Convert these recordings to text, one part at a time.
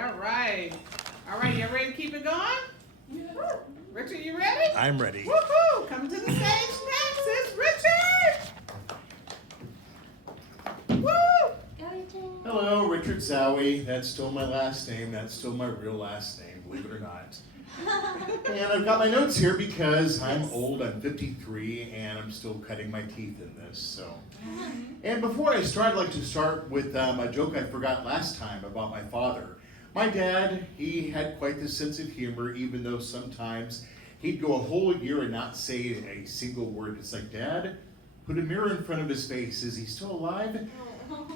right. All right, you ready to keep it going? Yeah. Richard, you ready? I'm ready. Woohoo! Coming to the stage next is Richard! Woo! Hello, Richard Zowie. That's still my last name. That's still my real last name, believe it or not. And I've got my notes here because I'm old, I'm 53, and I'm still cutting my teeth in this, so. And before I start, I'd like to start with a joke I forgot last time about my father. My dad, he had quite the sense of humor, even though sometimes he'd go a whole year and not say a single word. It's like, Dad, put a mirror in front of his face. Is he still alive?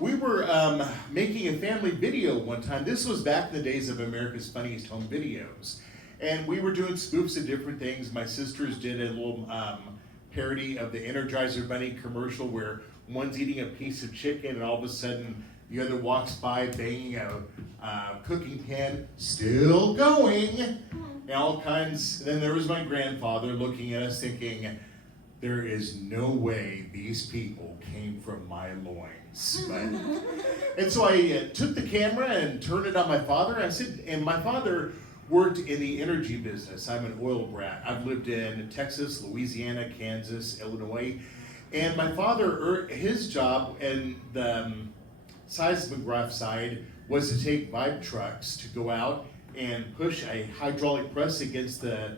We were making a family video one time. This was back in the days of America's Funniest Home Videos. And we were doing spoofs of different things. My sisters did a little parody of the Energizer Bunny commercial where one's eating a piece of chicken and all of a sudden the other walks by banging a cooking pan, still going, and all kinds. Then there was my grandfather looking at us thinking, there is no way these people came from my loins. And so I took the camera and turned it on my father. I said, and my father worked in the energy business. I'm an oil brat. I've lived in Texas, Louisiana, Kansas, Illinois. And my father, his job in the seismograph side was to take vibe trucks to go out and push a hydraulic press against the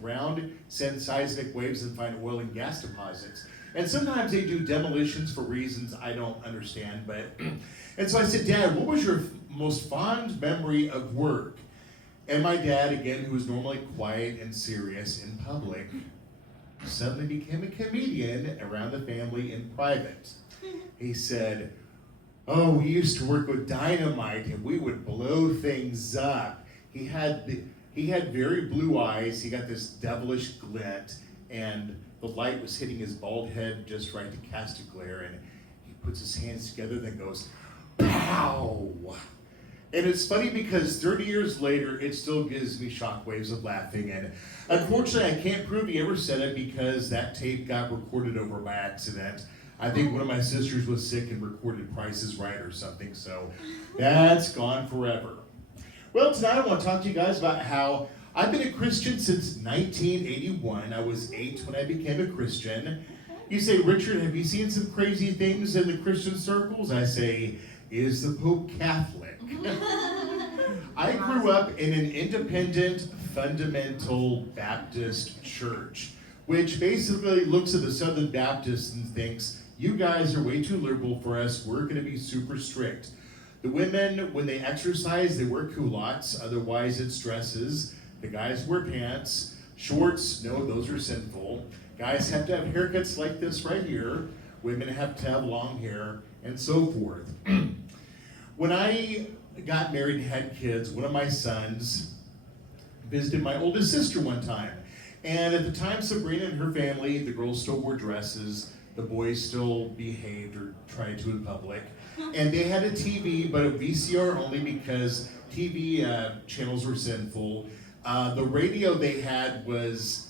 ground, send seismic waves and find oil and gas deposits. And sometimes they do demolitions for reasons I don't understand, and so I said, Dad, what was your most fond memory of work? And my dad, again, who was normally quiet and serious in public, suddenly became a comedian around the family in private. He said, oh, we used to work with dynamite and we would blow things up. He had very blue eyes. He got this devilish glint, and the light was hitting his bald head just right to cast a glare, and he puts his hands together and then goes, pow! And it's funny because 30 years later, it still gives me shockwaves of laughing, and unfortunately, I can't prove he ever said it because that tape got recorded over by accident. I think one of my sisters was sick and recorded Price is Right or something, so that's gone forever. Well, tonight I want to talk to you guys about how I've been a Christian since 1981. I was 8 when I became a Christian. You say, Richard, have you seen some crazy things in the Christian circles? I say, is the Pope Catholic? I grew up in an independent, fundamental Baptist church, which basically looks at the Southern Baptists and thinks, you guys are way too liberal for us, we're going to be super strict. The women, when they exercise, they wear culottes, otherwise it's dresses. The guys wear pants. Shorts, no, those are sinful. Guys have to have haircuts like this right here. Women have to have long hair, and so forth. When I got married and had kids, one of my sons visited my oldest sister one time. And at the time, Sabrina and her family, the girls still wore dresses, the boys still behaved or tried to in public. And they had a TV, but a VCR only because TV channels were sinful. The radio they had was,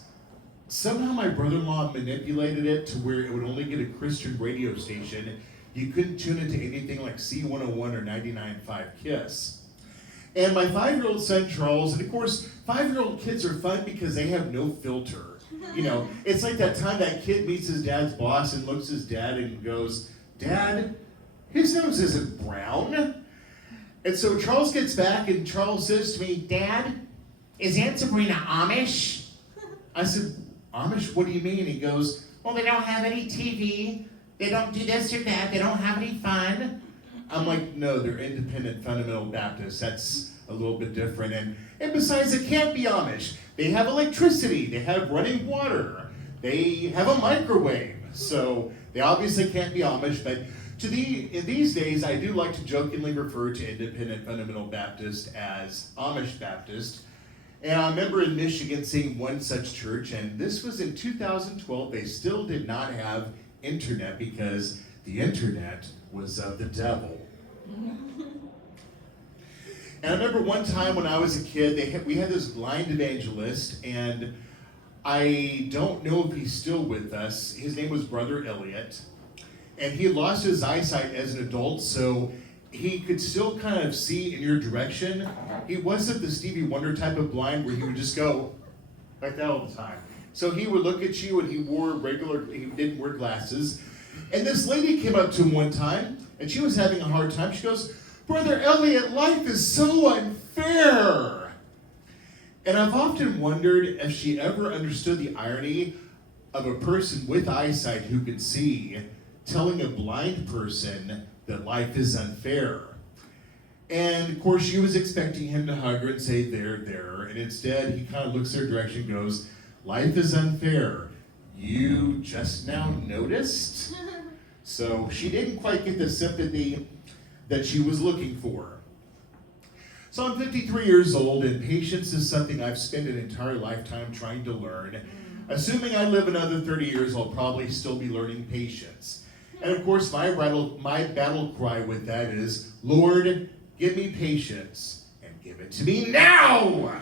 somehow my brother-in-law manipulated it to where it would only get a Christian radio station. You couldn't tune into anything like C101 or 99.5 KISS. And my 5-year-old son, Charles, and of course, 5-year-old kids are fun because they have no filter. You know, it's like that time that kid meets his dad's boss and looks at his dad and goes, Dad, his nose isn't brown. And so Charles gets back and Charles says to me, Dad, is Aunt Sabrina Amish? I said, Amish, what do you mean? He goes, well, they don't have any TV. They don't do this or that. They don't have any fun. I'm like, no, they're independent fundamental Baptists. That's a little bit different. And besides, it can't be Amish. They have electricity. They have running water. They have a microwave. So they obviously can't be Amish. But in these days, I do like to jokingly refer to independent fundamental Baptist as Amish Baptist. And I remember in Michigan seeing one such church, and this was in 2012. They still did not have internet because the internet was of the devil. And I remember one time when I was a kid, we had this blind evangelist, and I don't know if he's still with us. His name was Brother Elliot, and he had lost his eyesight as an adult, so he could still kind of see in your direction. He wasn't the Stevie Wonder type of blind where he would just go like that all the time. So he would look at you, and he didn't wear glasses. And this lady came up to him one time, and she was having a hard time. She goes, "Brother Elliot, life is so unfair." And I've often wondered if she ever understood the irony of a person with eyesight who could see telling a blind person that life is unfair. And of course, she was expecting him to hug her and say, "There, there." And instead, he kind of looks her direction and goes, "Life is unfair. You just now noticed?" So she didn't quite get the sympathy that she was looking for. So I'm 53 years old, and patience is something I've spent an entire lifetime trying to learn. Assuming I live another 30 years, I'll probably still be learning patience. And of course, my battle cry with that is, "Lord, give me patience, and give it to me now!"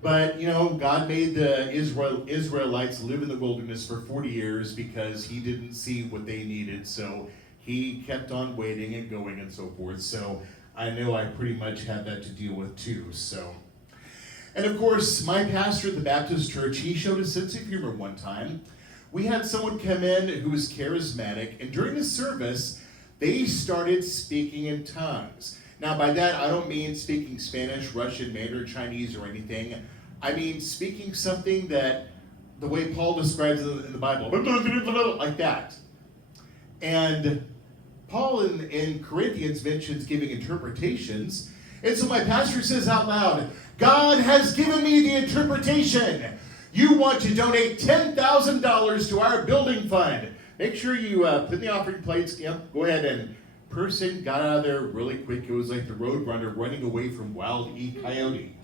But, God made the Israelites live in the wilderness for 40 years because he didn't see what they needed. So he kept on waiting and going and so forth. So I know I pretty much had that to deal with too. And of course, my pastor at the Baptist church, he showed a sense of humor one time. We had someone come in who was charismatic, and during the service, they started speaking in tongues. Now, by that, I don't mean speaking Spanish, Russian, Mandarin, Chinese, or anything. I mean speaking something that, the way Paul describes it in the Bible, like that. And Paul in Corinthians mentions giving interpretations. And so my pastor says out loud, "God has given me the interpretation. You want to donate $10,000 to our building fund. Make sure you put in the offering plates. Go ahead." And person got out of there really quick. It was like the road runner running away from Wild E. Coyote.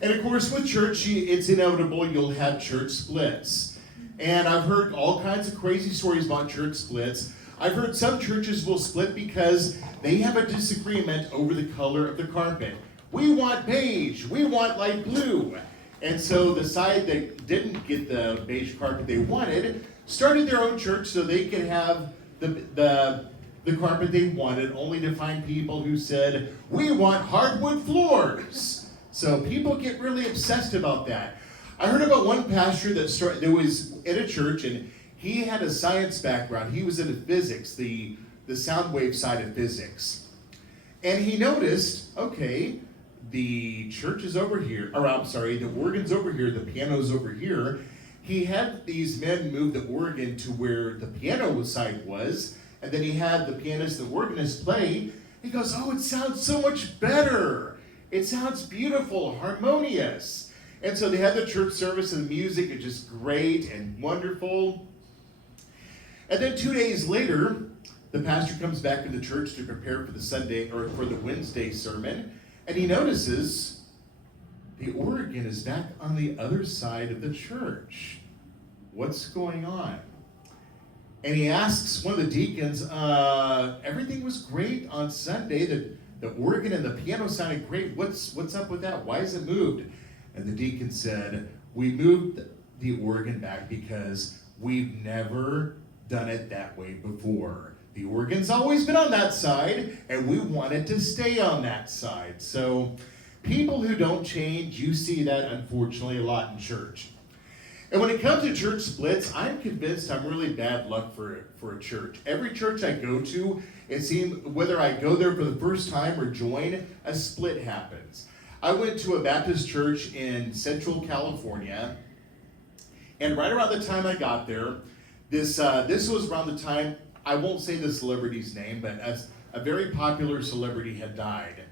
And of course, with church, it's inevitable you'll have church splits. And I've heard all kinds of crazy stories about church splits. I've heard some churches will split because they have a disagreement over the color of the carpet. We want beige. We want light blue. And so the side that didn't get the beige carpet they wanted started their own church so they could have the carpet they wanted, only to find people who said, "We want hardwood floors." So people get really obsessed about that. I heard about one pastor that was in a church, and he had a science background. He was into physics, the sound wave side of physics. And he noticed, okay, the church is over here, the organ's over here, the piano's over here. He had these men move the organ to where the piano side was, and then he had the pianist, the organist play. He goes, "Oh, it sounds so much better. It sounds beautiful, harmonious." And so they had the church service, and the music is just great and wonderful. And then 2 days later, the pastor comes back to the church to prepare for the Sunday or for the Wednesday sermon, and he notices the organ is back on the other side of the church. What's going on? And he asks one of the deacons, "Everything was great on Sunday. The organ and the piano sounded great. What's up with that? Why is it moved?" And the deacon said, "We moved the organ back because we've never done it that way before. The organ's always been on that side, and we want it to stay on that side." So people who don't change, you see that unfortunately a lot in church. And when it comes to church splits, I'm convinced I'm really bad luck for a church. Every church I go to, it seems, whether I go there for the first time or join, a split happens. I went to a Baptist church in Central California, and right around the time I got there, this was around the time, I won't say the celebrity's name, but a very popular celebrity had died.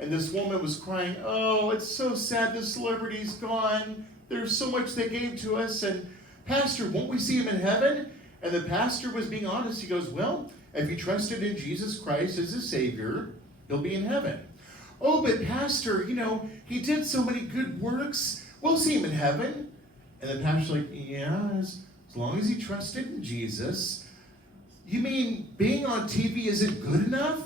And this woman was crying, "Oh, it's so sad this celebrity's gone. There's so much they gave to us, and Pastor, won't we see him in heaven?" And the pastor was being honest. He goes, "Well, if you trusted in Jesus Christ as a Savior, he'll be in heaven." "Oh, but Pastor, he did so many good works. We'll see him in heaven." And the pastor's like, "Yeah, as long as he trusted in Jesus." "You mean being on TV isn't good enough?"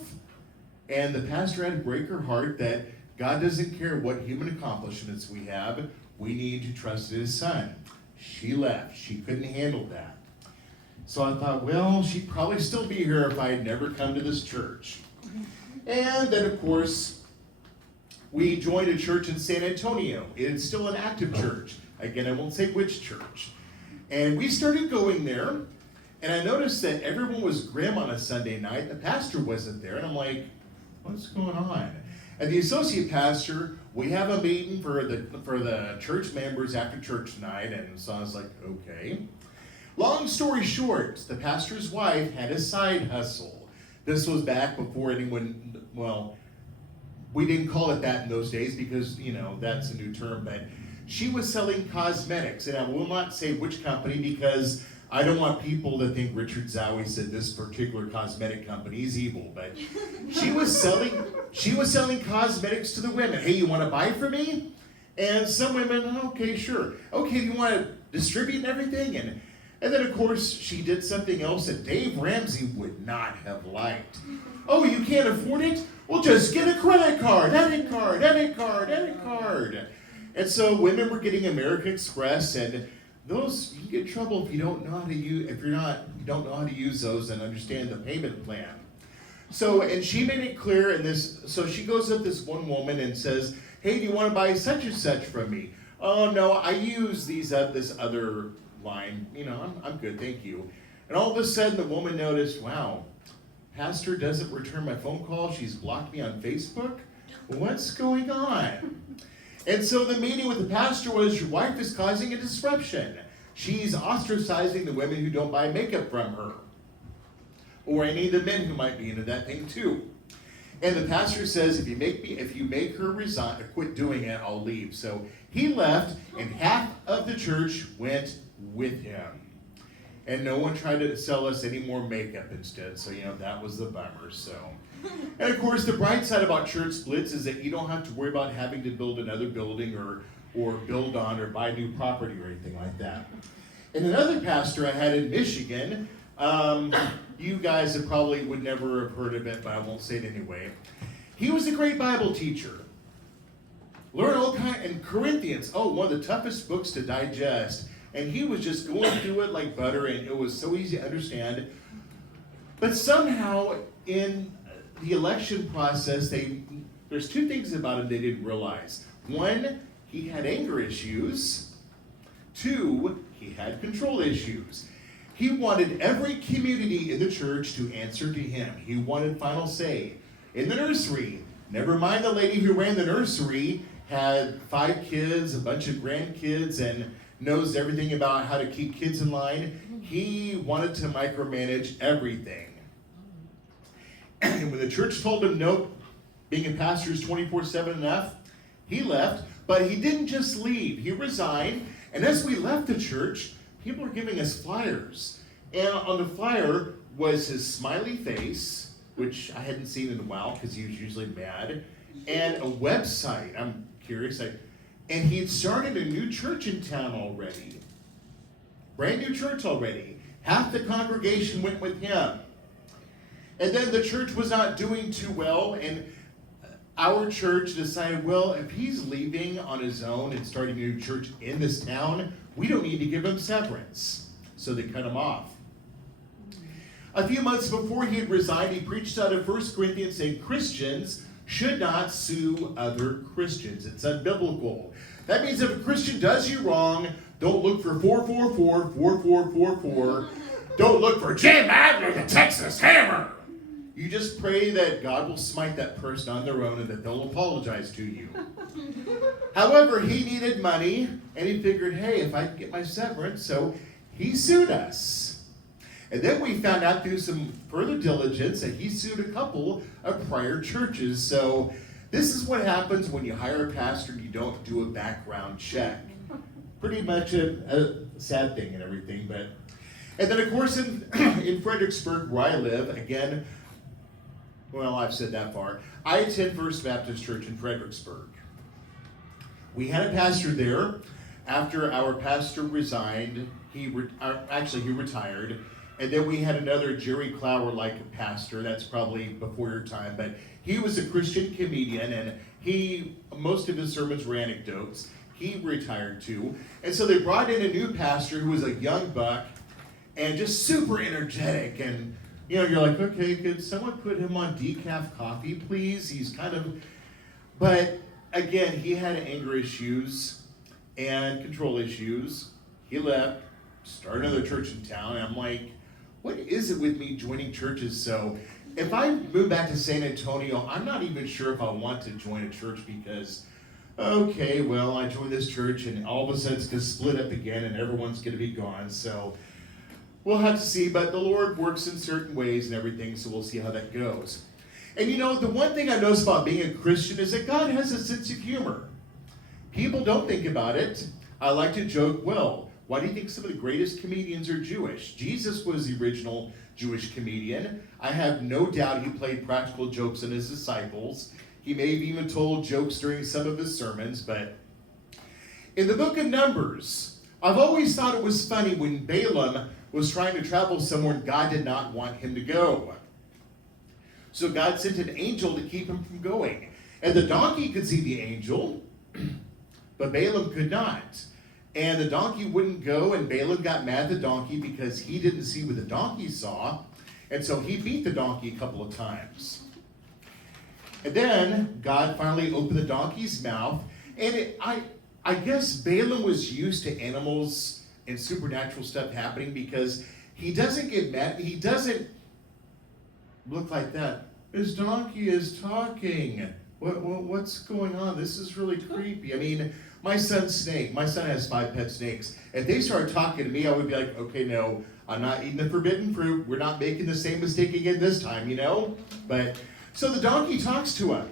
And the pastor had to break her heart that God doesn't care what human accomplishments we have. We need to trust in his Son. She left. She couldn't handle that. So I thought, well, she'd probably still be here if I had never come to this church. And then, of course, we joined a church in San Antonio. It's still an active church. Again, I won't say which church. And we started going there, and I noticed that everyone was grim on a Sunday night. The pastor wasn't there, and I'm like, what's going on? And the associate pastor, we have a meeting for the church members after church tonight, and so I was like, okay. Long story short, the pastor's wife had a side hustle. This was back before anyone, well, we didn't call it that in those days because, that's a new term, but she was selling cosmetics, and I will not say which company because I don't want people to think Richard Zowie said this particular cosmetic company is evil, but she was selling cosmetics to the women. Hey, you want to buy from me? And some women, okay, sure. Okay, you want to distribute and everything? And then, of course, she did something else that Dave Ramsey would not have liked. Oh, you can't afford it? Well, just get a credit card, debit card, debit card, debit card. And so women were getting American Express, and those, you get in trouble if you don't know how to use, you don't know how to use those and understand the payment plan. So, and she made it clear in this, so she goes up to this one woman and says, hey, do you want to buy such and such from me? Oh, no, I use this other line. I'm good, thank you. And all of a sudden, the woman noticed, wow, pastor doesn't return my phone call. She's blocked me on Facebook. What's going on? And so the meeting with the pastor was, your wife is causing a disruption. She's ostracizing the women who don't buy makeup from her. Or any of the men who might be into that thing too. And the pastor says, if you make her resign, quit doing it, I'll leave. So he left, and half of the church went with him. And no one tried to sell us any more makeup instead. So, that was the bummer. So, and of course, the bright side about church splits is that you don't have to worry about having to build another building or build on or buy new property or anything like that. And another pastor I had in Michigan, you guys probably would never have heard of it, but I won't say it anyway. He was a great Bible teacher. Learn all kinds, and Corinthians, one of the toughest books to digest. And he was just going through it like butter, and it was so easy to understand. But somehow, in the election process, there's two things about him they didn't realize. One, he had anger issues. Two, he had control issues. He wanted every community in the church to answer to him. He wanted final say. In the nursery, never mind the lady who ran the nursery, had 5 kids, a bunch of grandkids, and knows everything about how to keep kids in line. He wanted to micromanage everything. And when the church told him, nope, being a pastor is 24/7 enough, he left. But he didn't just leave. He resigned. And as we left the church, people were giving us flyers. And on the flyer was his smiley face, which I hadn't seen in a while because he was usually mad, and a website. I'm curious. And he'd started a new church in town already. Brand new church already. Half the congregation went with him. And then the church was not doing too well, and our church decided, well, if he's leaving on his own and starting a new church in this town, we don't need to give him severance. So they cut him off. A few months before he had resigned, he preached out of 1 Corinthians saying Christians should not sue other Christians. It's unbiblical. That means if a Christian does you wrong, don't look for 444, 4444. Don't look for Jim Abner, the Texas Hammer. You just pray that God will smite that person on their own and that they'll apologize to you. However, he needed money, and he figured, hey, if I can get my severance, so he sued us. And then we found out through some further diligence that he sued a couple of prior churches. So this is what happens when you hire a pastor and you don't do a background check. Pretty much a sad thing and everything. And then, of course, in Fredericksburg, where I live, again, well, I've said that far. I attend First Baptist Church in Fredericksburg. We had a pastor there. After our pastor resigned, he retired. And then we had another Jerry Clower-like pastor. That's probably before your time. But he was a Christian comedian, and most of his sermons were anecdotes. He retired too. And so they brought in a new pastor who was a young buck. and just super energetic. And, you're like, okay, could someone put him on decaf coffee, please? He's kind of, but again, he had anger issues and control issues. He left, started another church in town, and I'm like, what is it with me joining churches? So if I move back to San Antonio, I'm not even sure if I want to join a church because, okay, well, I joined this church and all of a sudden it's going to split up again and everyone's going to be gone. So we'll have to see, but the Lord works in certain ways and everything, so we'll see how that goes. And the one thing I noticed about being a Christian is that God has a sense of humor. People don't think about it. I like to joke, well, why do you think some of the greatest comedians are Jewish? Jesus was the original Jewish comedian. I have no doubt he played practical jokes on his disciples. He may have even told jokes during some of his sermons, but in the book of Numbers, I've always thought it was funny when Balaam was trying to travel somewhere and God did not want him to go. So God sent an angel to keep him from going. And the donkey could see the angel, but Balaam could not. And the donkey wouldn't go, and Balaam got mad at the donkey because he didn't see what the donkey saw. And so he beat the donkey a couple of times. And then God finally opened the donkey's mouth. And I guess Balaam was used to animals and supernatural stuff happening because he doesn't get mad. He doesn't look like that. His donkey is talking. What's going on? This is really creepy. I mean, my son has 5 pet snakes. If they started talking to me, I would be like, okay, no, I'm not eating the forbidden fruit. We're not making the same mistake again this time, But, so the donkey talks to him.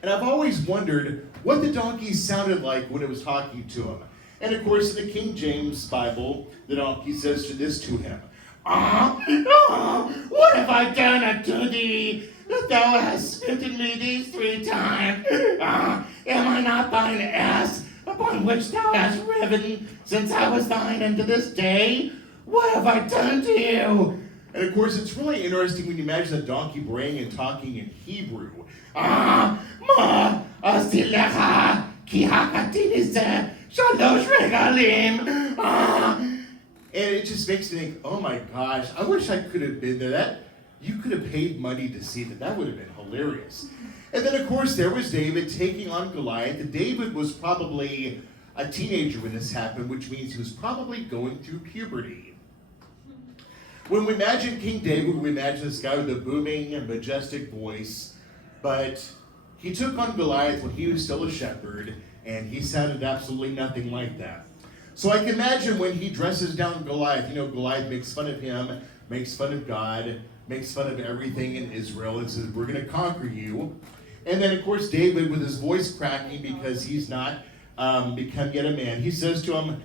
And I've always wondered what the donkey sounded like when it was talking to him. And of course, in the King James Bible, the donkey says this to him. What have I done unto thee, that thou hast smitten me these 3 times? Am I not thine ass, upon which thou hast ridden, since I was thine unto this day? What have I done to you? And of course, it's really interesting when you imagine a donkey braying and talking in Hebrew. Ma asilecha ki hakatinise shalosh regalim. And it just makes me think, oh my gosh, I wish I could have been there. You could have paid money to see that. That would have been hilarious. And then, of course, there was David taking on Goliath. And David was probably a teenager when this happened, which means he was probably going through puberty. When we imagine King David, we imagine this guy with a booming and majestic voice. But he took on Goliath when he was still a shepherd, and he sounded absolutely nothing like that. So I can imagine when he dresses down Goliath, Goliath makes fun of him, makes fun of God, makes fun of everything in Israel, and says, we're going to conquer you. And then, of course, David, with his voice cracking because he's not become yet a man, he says to him,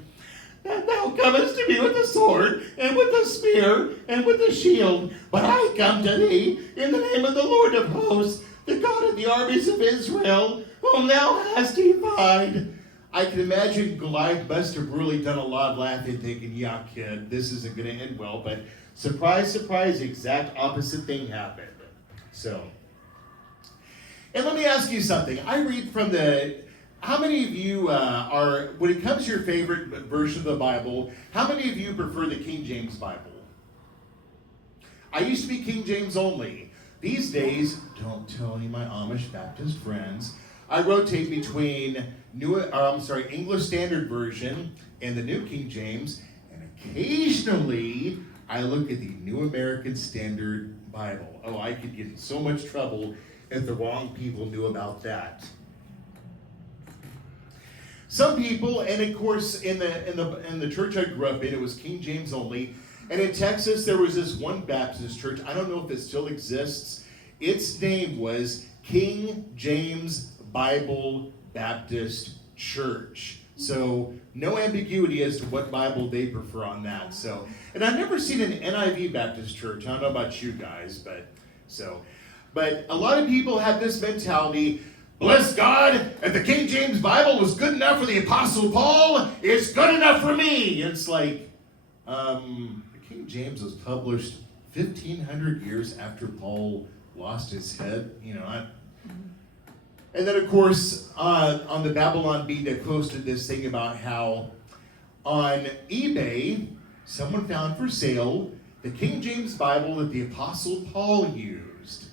thou comest to me with the sword, and with the spear, and with the shield, but I come to thee in the name of the Lord of hosts, the God of the armies of Israel, whom thou hast defied. I can imagine Goliath must have really done a lot of laughing, thinking, yeah, kid, this isn't going to end well. But surprise, surprise, the exact opposite thing happened. So, and let me ask you something. I read from how many of you are, when it comes to your favorite version of the Bible, how many of you prefer the King James Bible? I used to be King James only. These days, don't tell any of my Amish Baptist friends, I rotate between English Standard Version and the New King James, and occasionally I look at the New American Standard Bible. Oh, I could get in so much trouble if the wrong people knew about that. Some people, and of course in the church I grew up in, it was King James only. And in Texas, there was this one Baptist church. I don't know if it still exists. Its name was King James Bible Baptist Church. So no ambiguity as to what Bible they prefer on that. So, and I've never seen an NIV Baptist church. I don't know about you guys, but a lot of people have this mentality. Bless God, if the King James Bible was good enough for the Apostle Paul, it's good enough for me. It's like, the King James was published 1,500 years after Paul lost his head. And then, of course, on the Babylon Bee, they posted this thing about how on eBay, someone found for sale the King James Bible that the Apostle Paul used.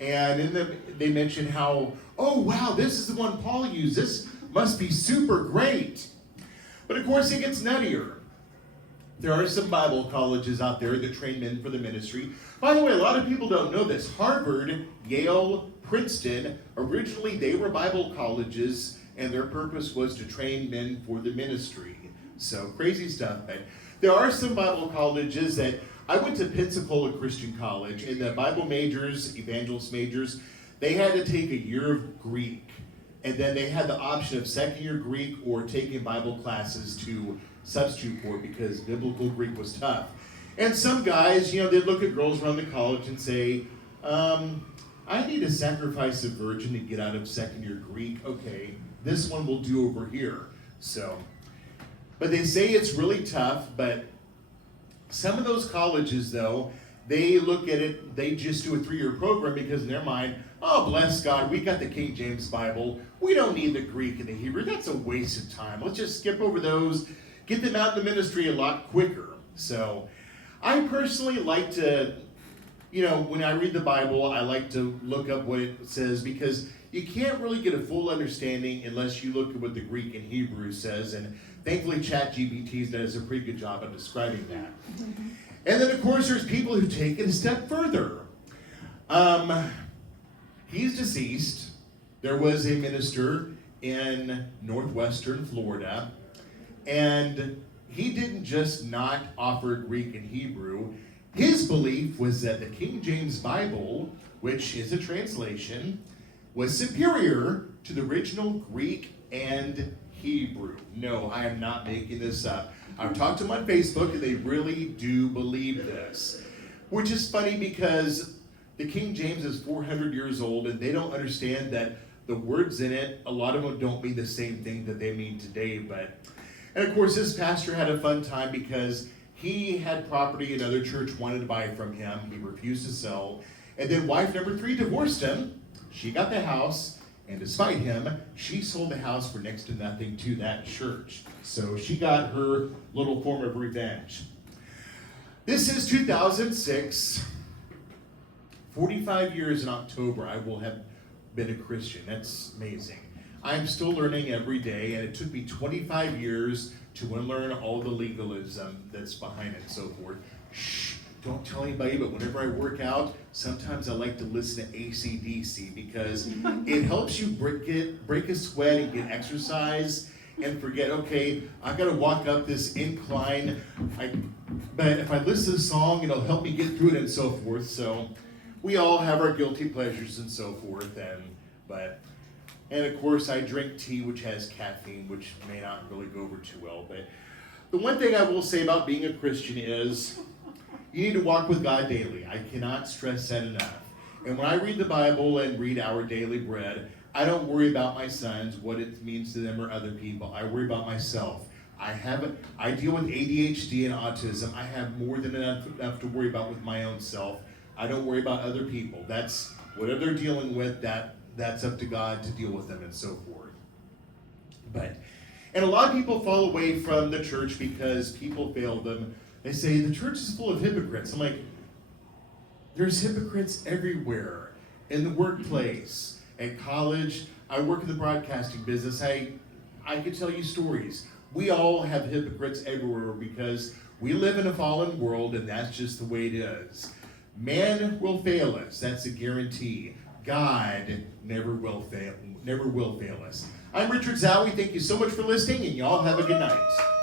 And they mentioned how, oh wow, this is the one Paul used. This must be super great. But of course it gets nuttier. There are some Bible colleges out there that train men for the ministry. By the way, a lot of people don't know this. Harvard, Yale, Princeton, originally they were Bible colleges, and their purpose was to train men for the ministry. So crazy stuff. But there are some Bible colleges that, I went to Pensacola Christian College, and the Bible majors, evangelist majors, they had to take a year of Greek. And then they had the option of second year Greek or taking Bible classes to substitute for it because biblical Greek was tough. And some guys, they'd look at girls around the college and say, I need to sacrifice a virgin to get out of second year Greek. Okay, this one will do over here. But they say it's really tough, but some of those colleges, though, they look at it, they just do a 3-year program because in their mind, oh, bless God, we got the King James Bible. We don't need the Greek and the Hebrew. That's a waste of time. Let's just skip over those, get them out in the ministry a lot quicker. So I personally like to, when I read the Bible, I like to look up what it says because you can't really get a full understanding unless you look at what the Greek and Hebrew says. And thankfully, ChatGPT does a pretty good job of describing that. And then, of course, there's people who take it a step further. He's deceased. There was a minister in northwestern Florida, and he didn't just not offer Greek and Hebrew. His belief was that the King James Bible, which is a translation, was superior to the original Greek and Hebrew. No, I am not making this up. I've talked to them on Facebook, and they really do believe this, which is funny because the King James is 400 years old, and they don't understand that the words in it, a lot of them don't mean the same thing that they mean today. And of course, this pastor had a fun time because he had property another church wanted to buy from him. He refused to sell. And then wife number 3 divorced him. She got the house, and despite him, she sold the house for next to nothing to that church. So she got her little form of revenge. This is 2006. 45 years in October, I will have been a Christian. That's amazing. I'm still learning every day, and it took me 25 years to unlearn all the legalism that's behind it and so forth. Shh, don't tell anybody, but whenever I work out, sometimes I like to listen to AC/DC because it helps you break a sweat and get exercise and forget, okay, I gotta walk up this incline, but if I listen to a song, it'll help me get through it and so forth. So we all have our guilty pleasures and so forth, and of course I drink tea which has caffeine, which may not really go over too well. But the one thing I will say about being a Christian is you need to walk with God daily. I cannot stress that enough. And when I read the Bible and read Our Daily Bread, I don't worry about my sons, what it means to them or other people. I worry about myself. I deal with ADHD and autism. I have more than enough to worry about with my own self. I don't worry about other people. That's whatever they're dealing with, that's up to God to deal with them and so forth. And a lot of people fall away from the church because people fail them. They say the church is full of hypocrites. I'm like, there's hypocrites everywhere. In the workplace, at college, I work in the broadcasting business. I could tell you stories. We all have hypocrites everywhere because we live in a fallen world, and that's just the way it is. Man will fail us. That's a guarantee. God never will fail us. I'm Richard Zowie. Thank you so much for listening, and y'all have a good night.